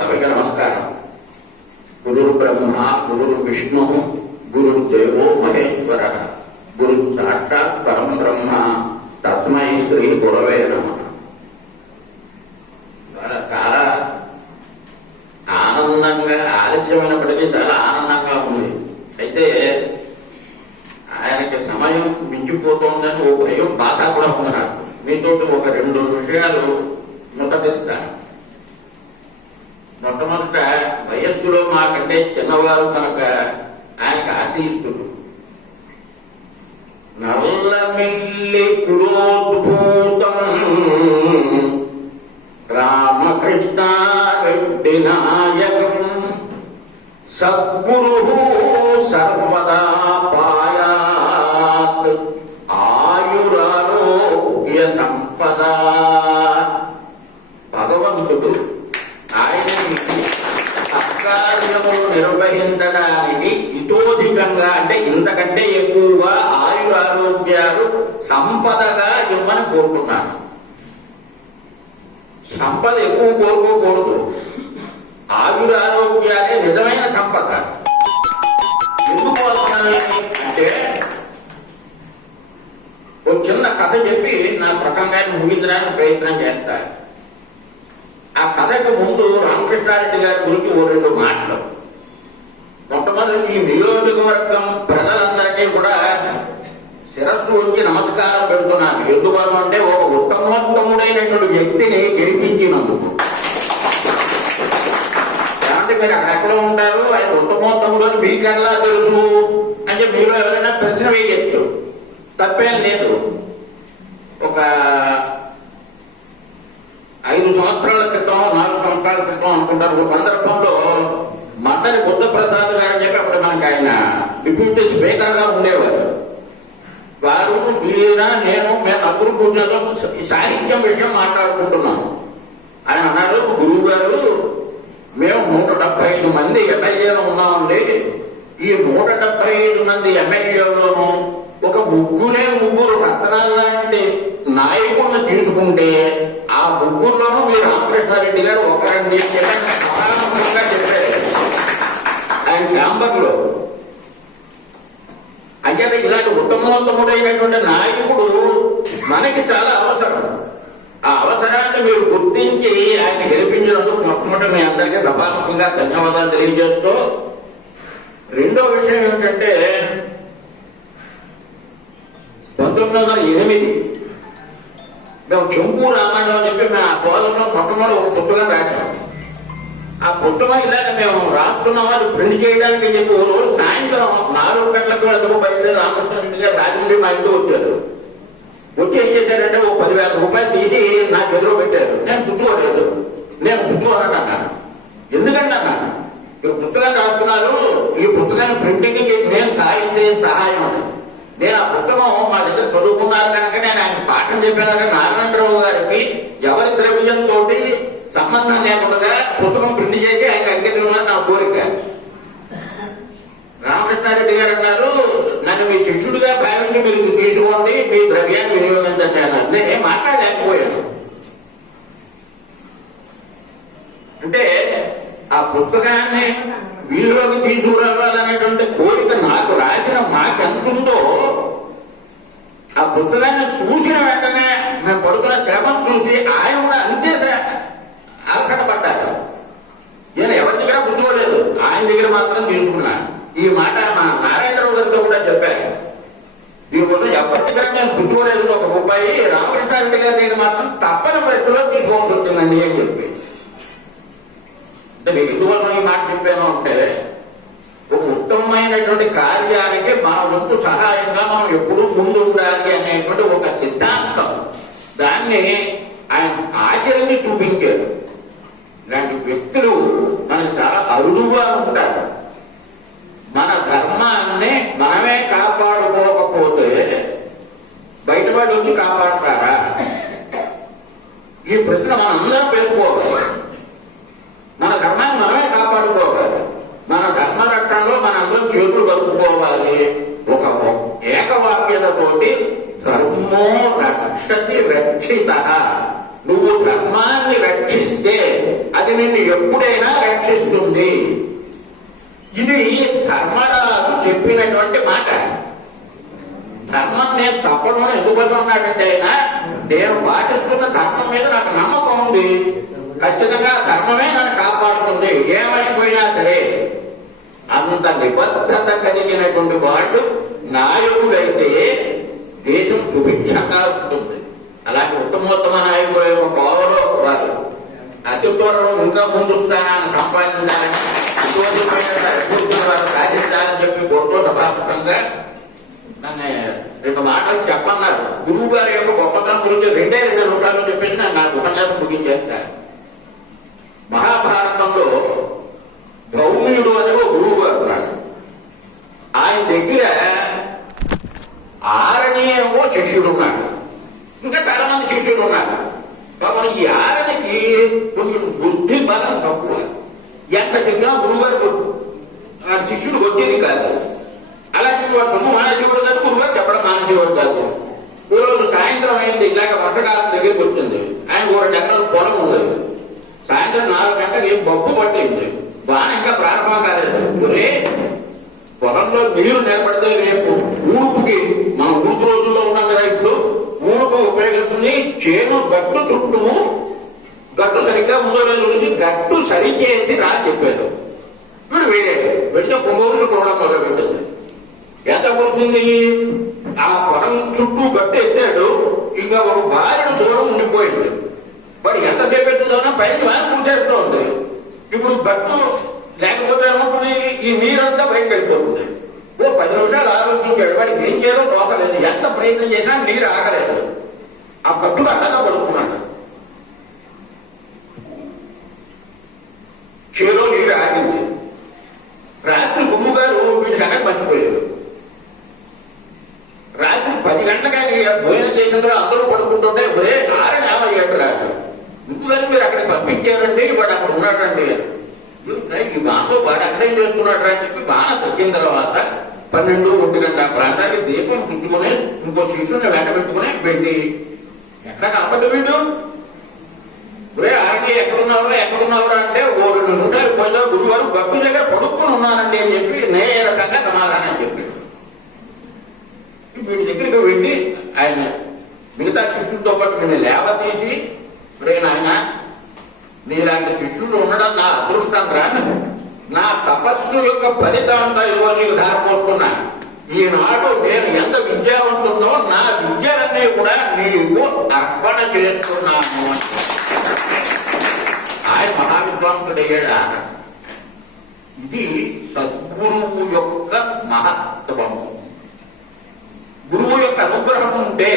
సభకి నమస్కారం. గురుర్ బ్రహ్మ గురుర్ విష్ణు గురుర్ దేవో మహేశ్వర గురు సాక్షాత్ పరమ బ్రహ్మ తస్మై శ్రీ గురవే నమ ఇవాళ చాలా ఆనందంగా ఆలస్యమైనప్పటికీ చాలా ఆనందంగా ఉంది అయితే ఆయనకి సమయం మించిపోతోందని ఓ భయం బాధ కూడా ఉంది నాకు మీతో ఒక రెండు విషయాలు ముట్టదిస్తాను మొట్టమొదట వయస్సులో మాకంటే చిన్నవారు కనుక ఆయనకు ఆశయిస్తుడు నల్లమిల్లి కులోద్భూతం రామకృష్ణారెడ్డి నాయకం సద్గురు నిర్వహించడానికి ఇతోధికంగా అంటే ఇంతకంటే ఎక్కువగా ఆయుర ఆరోగ్యాలు సంపదగా ఇవ్వని కోరుకున్నాను సంపద ఎక్కువ కోరుకోకూడదు ఆయుర ఆరోగ్యాలే నిజమైన సంపద. ఎందుకు అంటే ఒక చిన్న కథ చెప్పి నా ప్రసంగాన్ని ముగించడానికి ప్రయత్నం చేస్తాను ఆ కథకు ముందు రామకృష్ణారెడ్డి గారి గురించి ఓ రెండు మాటలు. మొట్టమొదటి ఈ నియోజకవర్గం ప్రజలందరికీ కూడా శిరస్సు వచ్చి నమస్కారం పెడుతున్నాను. ఎందువల్ల అంటే ఒక ఉత్తమోత్తముడైనటువంటి వ్యక్తిని గెలిపించినందుకు. కాబట్టి మీరు అక్కడెక్కడ ఉంటారు? ఆయన ఉత్తమోత్తముడు అని మీకెల్లా తెలుసు? అంటే మీరు ఎవరైనా ప్రశ్న వేయచ్చు. తప్పేం లేదు. ఒక ఐదు సంవత్సరాల క్రితం నాలుగు సంవత్సరాల క్రితం అనుకుంటారు ఒక సందర్భం మండలి బుద్ధప్రసాద్ గారు అని చెప్పి అప్పుడు మనకు ఆయన డిప్యూటీ స్పీకర్గా ఉండేవారు. వారు ఈయన నేను మేము అప్పుడు కూర్చొని ఈ సాహిత్యం విషయం మాట్లాడుకుంటున్నాం. ఆయన అన్నారు గురువు గారు మేము నూట డెబ్బై ఐదు మంది ఎమ్మెల్యేలు ఉన్నామండి. ఈ నూట డెబ్బై ఐదు మంది ఎమ్మెల్యే ఒక ముగ్గురే ముగ్గురు రత్నాల లాంటి నాయకులను తీసుకుంటే ఆ ముగ్గురులోనూ మీ రామకృష్ణారెడ్డి గారు ఒకరండి అని చెప్పి ఆయన సమానంగా చెప్పారు ఆయన ఛాంబర్లో అంటే ఇలాంటి ఉత్తమోత్తముడైనటువంటి నాయకుడు మనకి చాలా అవసరం ఆ అవసరాన్ని మీరు గుర్తించి ఆయన గెలిపించినందుకు మొట్టమొదటి మీ అందరికీ ధన్యవాదాలు తెలియజేస్తూ రెండో విషయం ఏమిటంటే పంతొమ్మిది వందల ఎనిమిది మేము చెంపు రామాయణం అని చెప్పి మేము ఆ కోలంలో మొట్టమొదటి ఒక పుస్తకం రాశాం. ఆ పుస్తకం ఇలాగ మేము రాస్తున్నాం అది ప్రింట్ చేయడానికి చెప్పి ఓ రోజు సాయంత్రం నాలుగు గంటలకు ఎందుకు బయలుదేరి రామకృష్ణ గారు రాజమండ్రి మా ఇంటికి వచ్చారు. వచ్చి ఏం చేశారంటే ఓ పదివేల రూపాయలు తీసి నా ఎదురు పెట్టారు. నేను పుచ్చుకోలేదు నేను పుచ్చుకోనని అన్నాను. ఎందుకంటే అన్న ఈ పుస్తకాన్ని రాస్తున్నారు. ఈ పుస్తకాన్ని ప్రింటింగ్ చేసి నేను సాయం సహాయం నేను ఆ పుస్తకం మా దగ్గర చదువుకున్నారు కనుక నేను ఆయన పాఠం చెప్పాను నారాయణరావు గారికి ఎవరి ద్రవ్యంతో సంబంధం లేకుండా పుస్తకం ప్రింట్ చేసి ఆయన అంకితం నా కోరిక. రామకృష్ణారెడ్డి గారు అన్నారు నన్ను మీ శిష్యుడిగా భావించి మీరు తీసుకోండి మీ ద్రవ్యాన్ని వినియోగించండి అన్నారు నేనేం మాట్లాడలేకపోయాను. అంటే ఆ పుస్తకాన్ని వీళ్ళలోకి తీసుకురావాలనేటువంటి కోరిక నాకు రాసిన మాకెంతుందో ఆ పుస్తకాన్ని చూసిన వెంటనే మేము పడుతున్న శ్రమం చూసి ఆయన కూడా అంతే అలసట పడ్డారు నేను ఎవరి దగ్గర పుచ్చుకోలేదు ఆయన దగ్గర మాత్రం తీసుకున్నా. ఈ మాట మా నారాయణరావు గారితో కూడా చెప్పాను దీనివల్ల ఎవరి దగ్గర నేను పుచ్చుకోలేదు ఒక రూపాయి రామకృష్ణారెడ్డి గారి దగ్గర మాత్రం తప్పని పరిస్థితిలో తీసుకోవాల్సి వచ్చిందండి అని చెప్పి. అంటే మీకు ఎందువల్ల ఈ మాట చెప్పాను అంటే ఒక ఉత్తమమైనటువంటి కార్యానికి మన వంతు సహాయంగా మనం ఎప్పుడూ ముందు ఉండాలి అనేటువంటి ఒక సిద్ధాంతం. దాన్ని ఆయన ఆచరించి చూపించారు ఇలాంటి వ్యక్తులు మనకు చాలా అరుదుగా ఉంటారు మన ధర్మాన్ని మనమే కాపాడుకోకపోతే బయట వాళ్ళు వచ్చి కాపాడతారా ఈ ప్రశ్న మనం అందరం పెట్టుకోవాలి మన ధర్మాన్ని మనమే కాపాడుకోవాలి మన ధర్మ రక్షణలో మన అందరం చేతులు కలుపుకోవాలి ఒక ఏకవాక్యతతోటి ధర్మో అగ్నిని ఎప్పుడైనా రక్షిస్తుంది ఇది ధర్మరాజు చెప్పినటువంటి మాట. ధర్మం నేను తప్పను అని ఎందుకు ఆయన నేను పాటిస్తున్న ధర్మం మీద నాకు నమ్మకం ఉంది. ఖచ్చితంగా ధర్మమే నన్ను కాపాడుతుంది. ఏమైపోయినా సరే అంత నిబద్ధత కలిగినటువంటి వాడు నాయకుడైతే దేశం సుభిక్షంగా ఉంటుంది. అలాంటి ఉత్తమోత్తమ నాయకుడు యొక్క కోవలో వారు. అతి త్వరలో ఇంకా ముందు స్థానాన్ని సంపాదించాలని వారు సాధించాలని చెప్పి గొప్ప సభాముఖంగా నన్ను రెండు మాటలు చెప్పన్నారు గురువు గారి యొక్క గొప్పతనం గురించి రెండే రెండు రూపాయలు చెప్పేసి నేను నా ఉపన్యాసం ముగించేస్తా మహాభారతంలో గౌమీయుడు అనే ఒక గురువు గారు ఉన్నాడు ఆయన దగ్గర ఆరణీయమో శిష్యుడు ఉన్నాడు ఇంకా చాలా మంది శిష్యుడు ఉన్నారు పాపం ఈ ఆరణికి కొంచెం బుద్ధి బలం తక్కువ. ఎంత చెప్పినా గురువారు గారు ఆ శిష్యుడు వచ్చేది కాదు. అలాగే వాడు బొమ్మ మానేసేవాడు కాదు గురువారు చెప్పడం మానేసేవాడు కాదు. ఓ రోజు సాయంత్రం అయింది ఇలాగ వర్షకాలం దగ్గరికి వచ్చింది. ఆయన ఒక రెండు పొలం ఉండదు. సాయంత్రం నాలుగు గంటలకు ఏం బొప్పు పట్టింది బాగా ఇంకా ప్రారంభం కాలేదు. పొలంలో నీరు నిలబడితే రేపు ఊరుపుకి ఉపయోగిస్తుంది చేను గట్టు చుట్టూ గట్టు సరిగ్గా ఉందో చూసి గట్టు సరిచేసి రా చెప్పారు వేరే వెళ్తే కొమ్మూరులు కూడా మొదలు పెట్టింది. ఎంత పడుతుంది ఆ పొలం చుట్టూ గట్టు ఎత్తాడు. ఇంకా ఒక భార్యను దూరం ఉండిపోయింది. మరి ఎంత ఎత్తుదానా పైకి వారి పూసేస్తూ ఉంది. ఇప్పుడు గట్టు లేకపోతే ఏమవుతుంది? ఈ నీరంతా బయటకు వెళ్ళిపోతుంది. ఓ పది నిమిషాలు ఆరోగ్యం వాడికి ఏం చేయాలో తోకలేదు ఎంత ప్రయత్నం చేసినా నీరు ఆగలేదు. ఆ గట్టుకు అడ్డంగా పడుకున్నాడు. చేలో నీరు ఆగింది రాత్రి గుమ్ము గారు వీడి మర్చిపోయారు రాత్రి పది గంటలకి భోజనం చేసిన అందరూ పడుకుంటుంటే ఒరే నారని ఏమయ్యాడు రాజు? ఇందువల్ల మీరు అక్కడ పంపించారండి వాడు అక్కడ ఉన్నాడండి. ఈ బాగా వాడు అక్కడే చేస్తున్నాడు అని చెప్పి బాగా తగ్గిన తర్వాత పన్నెండు ఒంటి గంట ప్రాంతానికి దీపం పుచ్చుకొని ఇంకో శిష్యుని వెంట పెట్టుకుని వెళ్ళి నాకు కనపడ్డ వీడు. ఒరే ఆర్కి ఎక్కడున్నావురా ఎక్కడున్నావురా అంటే ఓ రెండు నిమిషాలు పోయినా గురువారు గబ్బు దగ్గర పడుకుని ఉన్నానండి అని చెప్పి నేరకంగా సమాధానం చెప్పాడు. వీడి దగ్గరికి వెళ్ళి ఆయన మిగతా శిష్యులతో పాటు నేను లేవతీసి ఇప్పుడే నాయన నీలాంటి శిష్యులు ఉండడం నా అదృష్టం రా నా తపస్సు యొక్క ఫలితాంతా ఇవ్వ నీకు ధారపోస్తున్నా ఈనాడు నేను ఎంత విద్యావంతుందో నా విద్యలన్నీ కూడా నీవు అర్పణ చేస్తున్నాను. ఆయన మహావిద్వాంసుడయ్యాడు? ఆయన ఇది సద్గురువు యొక్క మహత్వము గురువు యొక్క అనుగ్రహం ఉంటే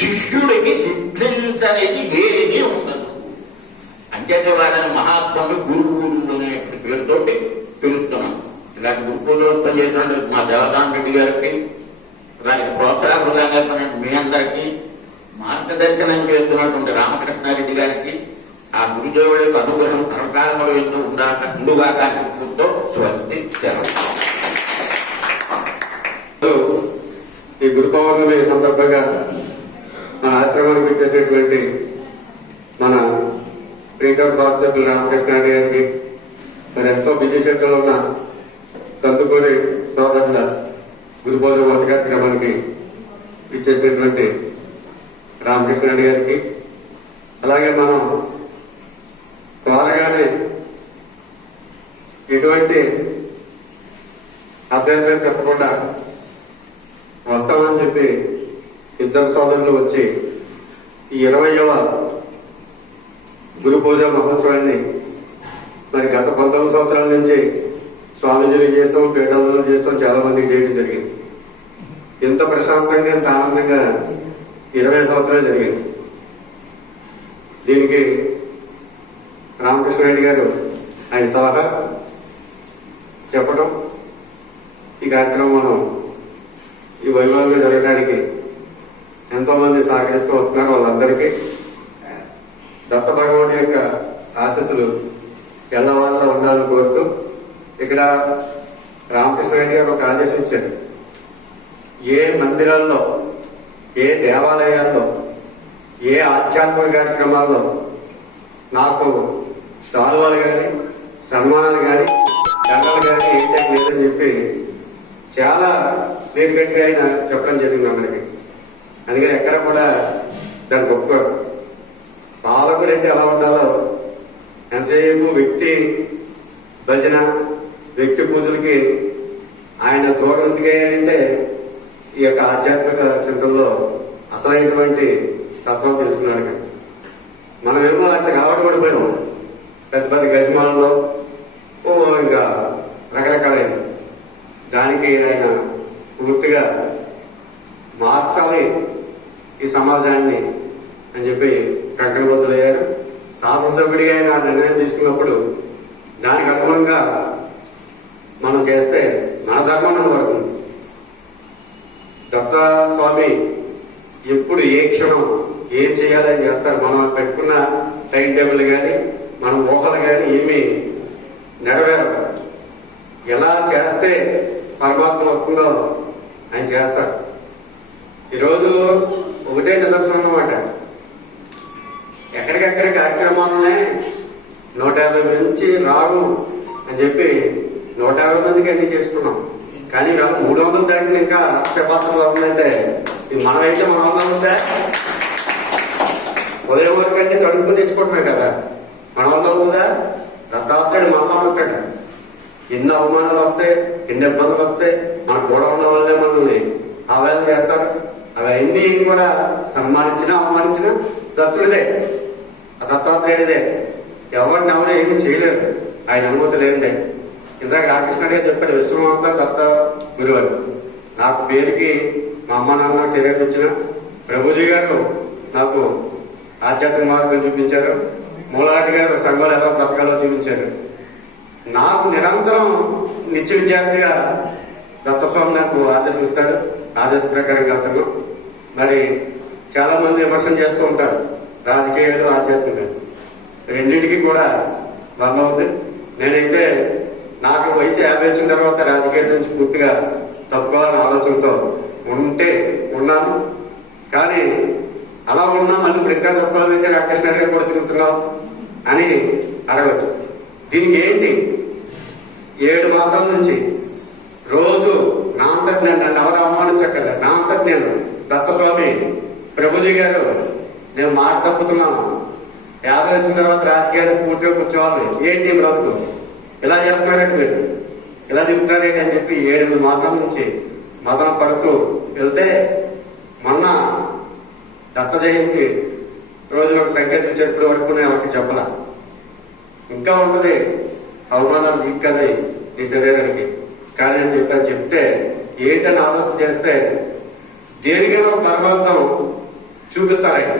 శిష్యుడికి సిద్ధించనేది ఏది ఉండదు. అంతేతే వాళ్ళని మహాత్ములు గురువులు అనే పేరుతోటి పిలుస్తున్నాం ఇలాంటి గుంటూరులో చేసిన మా దేవదాన్ రెడ్డి గారికి ఇలాంటి ప్రోత్సాహం నేర్పినట్టు మీ అందరికీ మార్గదర్శనం చేస్తున్నటువంటి రామకృష్ణారెడ్డి గారికి ఆ గురుదేవుడి యొక్క అనుగ్రహం సర్వకాలంలో ఎందుకు ఉండాక ముందుగా కాకుండా స్వస్తి ఈ గురు పౌర్ణమి సందర్భంగా మన ఆశ్రమానికి వచ్చేసేటువంటి మన ప్రీతం శాస్త్రులు రామకృష్ణారెడ్డి గారికి మరి ఎంతో బిజీ షెడ్యూల్ ఉన్న కందుకూరి సోదరుల గురుబోధ పౌర్ణమి కార్యక్రమానికి ఇచ్చేసినటువంటి రామకృష్ణ గారికి. అలాగే మనం త్వరగానే ఎటువంటి అభ్యంతరం చెప్పకుండా వస్తామని చెప్పి ఇద్దరు సోదరులు వచ్చి ఈ ఇరవయవ గురు పూజ మహోత్సవాన్ని మరి గత పంతొమ్మిది సంవత్సరాల నుంచి స్వామీజీలు చేసాం పీఠాలను చేసాం చాలా మందికి చేయడం జరిగింది. ఇంత ప్రశాంతంగా ఇంత ఆనందంగా ఇరవై సంవత్సరాలు జరిగింది. దీనికి రామకృష్ణ రెడ్డి గారు ఆయన సలహా చెప్పడం. ఈ కార్యక్రమం మనం ఈ వైభవంగా జరగడానికి ఎంతోమంది సహకరిస్తూ వస్తున్నారు వాళ్ళందరికీ. దత్త భగవాన్ యొక్క ఆశస్సులు ఎల్లవాళ్ళ ఉండాలని కోరుతూ ఇక్కడ రామకృష్ణ రెడ్డి గారు ఒక ఆదేశం ఇచ్చారు. ఏ మందిరాల్లో ఏ దేవాలయాల్లో ఏ ఆధ్యాత్మిక కార్యక్రమాల్లో నాకు సాల్వాలు కానీ సన్మానాలు కానీ దండలు కానీ ఏం లేదని చెప్పి చాలా క్లియర్ కట్గా ఆయన చెప్పడం జరిగింది అందరికి అందుకని ఎక్కడ కూడా దాని గొప్ప పాలకుడు అంటే ఎలా ఉండాలో ఎంతసేపు వ్యక్తి భజన వ్యక్తి పూజలకి ఆయన దూరం ఎందుకు అయ్యాడంటే ఈ యొక్క ఆధ్యాత్మిక చింతనలో అసలైనటువంటి తత్వం తెలుసుకున్నాడు కదా. మనమేమో అట్లా కావడం పడిపోయాం పెద్ద పెద్ద గజమానంలో ఓ ఇంకా రకరకాలైన దానికి ఆయన పూర్తిగా మార్చాలి ఈ సమాజాన్ని అని చెప్పి కంకణ బదులయ్యారు శాసనసభ్యుడిగా ఆయన నిర్ణయం తీసుకున్నప్పుడు దానికి అనుగుణంగా మనం చేస్తే మన ధర్మం పడుతుంది దత్త స్వామి ఎప్పుడు ఏ క్షణం ఏం చేయాలని చేస్తారు మనం పెట్టుకున్న టైం టేబుల్ కానీ మన ఊహలు కానీ ఏమీ నెరవేరదు ఎలా చేస్తే పరమాత్మ ఆయన చేస్తారు. ఈరోజు ఒకటే నిదర్శనం అన్నమాట. ఎక్కడికెక్కడ కార్యక్రమాలు ఉన్నాయి నూట యాభై నుంచి రాము అని చెప్పి నూట యాభై మందికి అన్ని చేసుకున్నాం. కానీ ఇవాళ మూడు వందలు దాటిన ఇంకా అక్షపాత్రలో ఉందంటే ఇది మనమైతే మన వల్ల ఉందా ఉదయం వరకు అంటే తడుపు తెచ్చుకోవటమే కదా. మన వల్ల ఉందా? దత్తాత్రేయుడు మనలో ఉంటాడు. ఎన్ని అవమానాలు వస్తాయి ఎన్ని ఇబ్బందులు వస్తాయి మన కూడా ఉన్న వాళ్ళే మనల్ని ఆవేదన చేస్తారు అవన్నీ కూడా సన్మానించినా అవమానించినా దత్తుడిదే. ఆ దత్తాత్రేయుడిదే. ఎవరిని ఎవరు ఏమీ చేయలేరు. ఆయన అనుమతి లేనిదే. ఇందాక రామకృష్ణుడే చెప్పాడు విశ్వమంతా దత్త గురువు నాకు పేరుకి మా అమ్మ నాన్న నాకు శరీరం ఇచ్చిన ప్రభుజీ గారు నాకు ఆధ్యాత్మిక మార్గం చూపించారు. మూలాటి గారు సంఘాలు ఎలా బ్రతకాలో చూపించారు. నాకు నిరంతరం నిత్య విద్యార్థిగా దత్తస్వామి నాకు ఆదేశిస్తాడు ఆదేశ ప్రకారం అతను మరి చాలా మంది విమర్శన చేస్తూ ఉంటారు. రాజకీయాలు ఆధ్యాత్మికాలు రెండింటికి కూడా బంధం ఉంది. నేనైతే నాకు వయసు యాభై వచ్చిన తర్వాత రాజకీయాల నుంచి పూర్తిగా తప్పుకోవాలని ఆలోచనతో ఉంటే ఉన్నాను. కానీ అలా ఉన్నా మళ్ళీ ఇప్పుడు ఇంకా తప్పుకోవాలంటే రాకేష్ నాయుడు గారు కూడా తిరుగుతున్నావు అని అడగచ్చు దీనికి ఏంటి? ఏడు మాసాల నుంచి రోజు నా అంతటి నేను నన్ను ఎవరు అవమానించక్కర్లే నా అంతటి నేను దత్తస్వామి ప్రభుజీ గారు నేను మాట తప్పుతున్నాను. యాభై వచ్చిన తర్వాత రాజకీయాలు పూర్తిగా కూర్చోవాలి. ఏంటి బ్రతుకు? ఇలా చేస్తున్నారంటే మీరు. ఇలా చెప్తారేంటి అని చెప్పి ఏడెనిమిది మాసాల నుంచి మదన పడుతూ వెళ్తే మొన్న దత్త జయంతి రోజు ఒక సంకేతం చెప్పిన వరకు నేను ఒకటి చెప్పలా. ఇంకా ఉంటుంది. అవమానాలు నీకు కదా నీ శరీరానికి. కానీ అని చెప్పి చెప్తే ఏంటని ఆలోచన చేస్తే దేనికైనా పరమార్థం చూపిస్తారాయన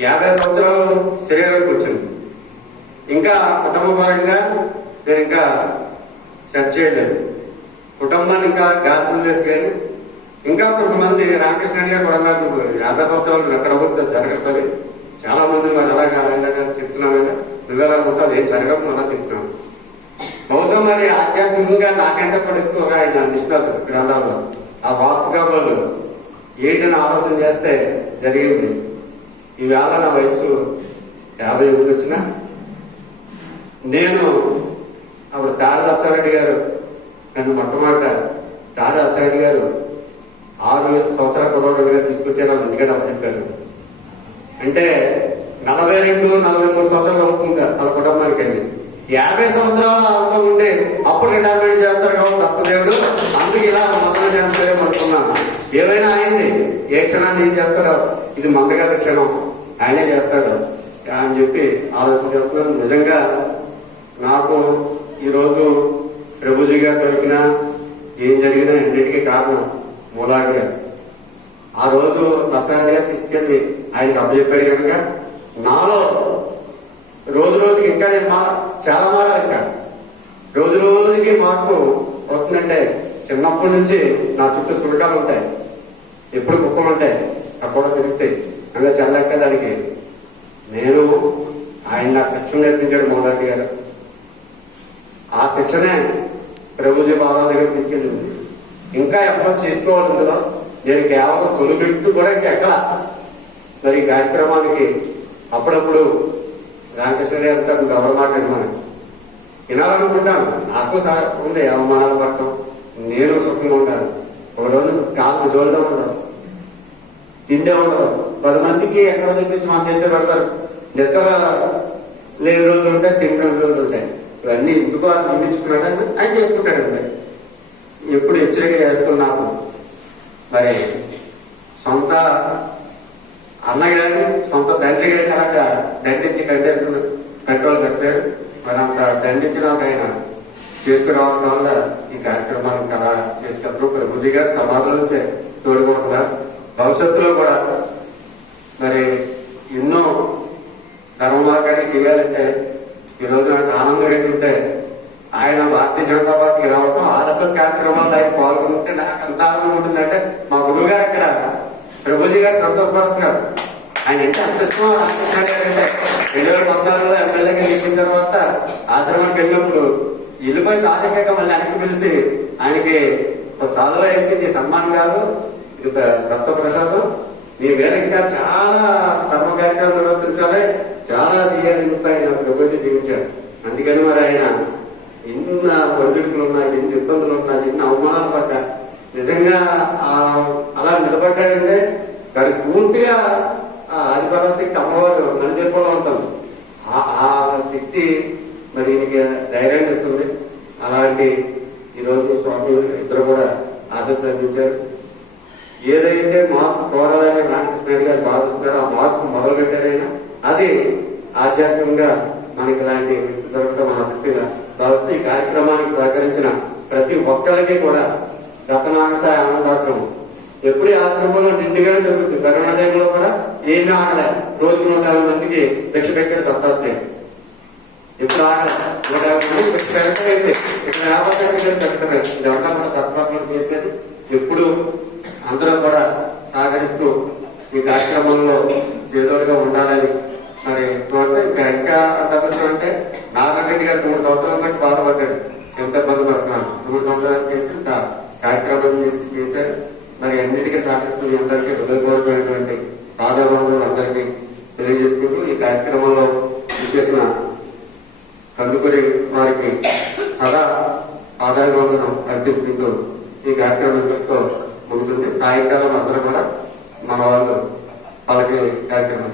యాభై సంవత్సరాలు శరీరానికి వచ్చింది. ఇంకా కుటుంబ పరంగా నేను ఇంకా సెట్ చేయలేదు. కుటుంబాన్ని ఇంకా గార్పులు చేసుకొని ఇంకా కొంతమంది రామకృష్ణ గారు కూడా నాకు యాభై సంవత్సరాలు ఎక్కడ పోతే జరగట్లేదు చాలా మంది మరి ఎలాగా అలాగా చెప్తున్నామైనా కదా నువ్వెలా ఉంటుంది ఏం జరగదు అలా బహుశా మరి ఆధ్యాత్మికంగా నాకంటే కూడా ఎక్కువగా ఆయన నిష్ణాతులు గ్రంథాల్లో ఆ వార్తగా వాళ్ళు ఏంటని ఆలోచన చేస్తే జరిగింది? ఈవేళ నా వయసు యాభై ఒకటి వచ్చిన? నేను అప్పుడు తాడ అచ్చారెడ్డి గారు నన్ను మొట్టమొదట తాడ అచ్చారెడ్డి గారు ఆరు సంవత్సరాల కుర్రోడుగా తీసుకొచ్చారు వాళ్ళు ఇంటికాడ చెప్పారు. అంటే నలభై రెండు నలభై మూడు సంవత్సరాలు అవుతుంది వాళ్ళ కుటుంబానికి వెళ్ళి యాభై సంవత్సరాల అంతా ఉండే అప్పుడు రిటైర్మెంట్ చేస్తాడు కాబట్టి అత్తదేవుడు అందుకు ఇలా మొదలు చేస్తాడేమో అనుకున్నాను ఏమైనా అయింది? ఏ క్షణాన్ని ఏం చేస్తాడో? ఇది మందగారి క్షణం. ఆయనే చేస్తాడు. అని చెప్పి ఆలోచన చేస్తున్నారు. నిజంగా నాకు ఈరోజు ప్రభుజీ గారు దొరికినా ఏం జరిగినా అన్నిటికీ కారణం మూలాడి గారు ఆ రోజు లక్షాడిగా తీసుకెళ్ళి ఆయనకి అప్పచెప్పాడు కనుక నాలో రోజు రోజుకి ఇంకా నేను మా చాలా మారాలి ఇంకా రోజు రోజుకి మార్పు వస్తుందంటే చిన్నప్పటి నుంచి నా చుట్టూ సులకాలు ఉంటాయి. ఎప్పుడు కుక్కలు ఉంటాయి. అక్కడ కూడా తిరుగుతాయి ఇంకా చల్లక్క దానికి నేను ఆయన నాకు శిక్షణ నేర్పించాడు మోహన్ గారు. ఆ శిక్షణే ప్రభుజీ బాధ దగ్గర తీసుకెళ్ళింది. ఇంకా ఎప్పుడో చేసుకోవాలి కదా నేను కేవలం తొలిపెట్టు కూడా ఇంకా ఎక్కడ మరి ఈ కార్యక్రమానికి అప్పుడప్పుడు రామకృష్ణ గారితో ఎవరు మనకి వినాలనుకుంటాను నాకు సా- ఉంది అవమానాలు పట్టడం. నేను సుఖంగా ఉంటాను. ఒక రోజు కాలు జోలుగా ఉండదు తిండే ఉండదు పది మందికి ఎక్కడ చూపించి మన చేతిలో పెడతారు. నిద్ర లేని రోజులు ఉంటాయి తిండి రోజులు ఉంటాయి. ఇవన్నీ ఎందుకు ఆయన నియమించుకున్నాడని ఆయన చేసుకుంటాడండి ఎప్పుడు హెచ్చరిక చేస్తున్నాము మరి సొంత అన్న సొంత తండ్రి గారిని అలాగా దండించి కట్టేసుకుని కంట్రోల్ కట్టాడు. మరి అంత దండించిన ఒక ఆయన చేసుకురావడం వల్ల ఈ కార్యక్రమాన్ని కదా చేసుకున్నప్పుడు ప్రభుజీ గారు సమాధుల నుంచే తోడుకుంటున్నారు భవిష్యత్తులో కూడా మరి ఎన్నో ధర్మ మార్గాన్ని చేయాలంటే ఈరోజు నాకు ఆనందం ఏంటంటే ఆయన భారతీయ జనతా పార్టీకి రావడం ఆర్ఎస్ఎస్ కార్యక్రమాలు ఆయన పాల్గొంటే నాకు ఎంత ఆనందం ఉంటుందంటే మా గురువు గారు అక్కడ ప్రభుజీ గారు సంతోషపడుతున్నారు. ఆయన ఎంత అంతస్తు ఇష్టం రెండు వేల పద్నాలుగులో ఎమ్మెల్యేగా గెలిచిన తర్వాత ఆశ్రమానికి వెళ్ళినప్పుడు ఇల్లుపై తాజాగా మళ్ళీ వెనక్కి పిలిచి ఆయనకి ఒక సాల్వ వేసి ఇది సన్మానం కాదు ఇది దత్త ప్రసాదం. మీ మీద ఇంకా చాలా ధర్మ కార్యక్రమాలు నిర్వర్తించాలి. చాలా తీయాలి చెప్పి ఆయన ప్రభుత్వం జీవించాడు అందుకని మరి ఆయన ఎన్ని ఒడిదుడుకులు ఉన్నా ఎన్ని ఇబ్బందులు ఉన్నా ఎన్ని అవమానాలు పడ్డా. నిజంగా అలా నిలబడ్డాడంటే దానికి పూర్తిగా ఆ ఆదిపరాశక్తి అమ్మవారు నడిచేపోవడం ఉంటుంది ఆ- ఆ శక్తి మరి ఈయనకి ధైర్యాన్ని ఇస్తుంది అలాంటి ఈరోజు స్వామి ఇద్దరు కూడా ఆశీస్సు అందించారు ఏదైతే మార్పు కోరాలని రామకృష్ణ గారు భావిస్తున్నారో ఆ మార్పు మొదలుపెట్టారైనా అది ఆధ్యాత్మికంగా మనకి ఇలాంటి వ్యక్తి దొరకడం మన దృష్టిగా భావిస్తూ ఈ కార్యక్రమానికి సహకరించిన ప్రతి ఒక్కరికి కూడా గతనాగసాయ ఆనందాశ్రమం ఎప్పుడు ఈ ఆశ్రమంలో నిండుగానే జరుగుతుంది కరోనా టైంలో కూడా ఏమీ ఆగలే రోజు నూట యాభై మందికి భిక్ష పెట్టాడు దత్తాత్రేయుడు ఇప్పుడు ఆగలే నూట యాభై మంది భిక్ష పెడతాయండి ఇక్కడ యాభై మంది పెట్టలేదు ఇదంతా కూడా తత్వాత్మకం చేసేది ఎప్పుడు అందరూ కూడా సహకరిస్తూ ఈ కార్యక్రమంలో గా ఉండాలని మరి ఇంకా ఇంకా అంతవరకు అంటే నాగరెడ్డి గారు మూడు సంవత్సరాలు బట్టి బాధపడ్డాడు. ఎంత ఇబ్బంది పడుతున్నాను మూడు సంవత్సరాలు చేసి కార్యక్రమం చేసి చేశారు మరి అన్నిటికీ సహకరిస్తూ అందరికీ హృదయపూర్వకమైనటువంటి బాధాబాధులు అందరికీ తెలియజేసుకుంటూ ఈ కార్యక్రమంలో చేసిన కందుకూరి వారికి సదా ఆదాయవందనం అర్పించుకుంటూ ఈ కార్యక్రమం ఇంతటితో ముగుస్తుంది సాయంకాలం అందరూ కూడా మన వాళ్ళు వాళ్ళకి కార్యక్రమం.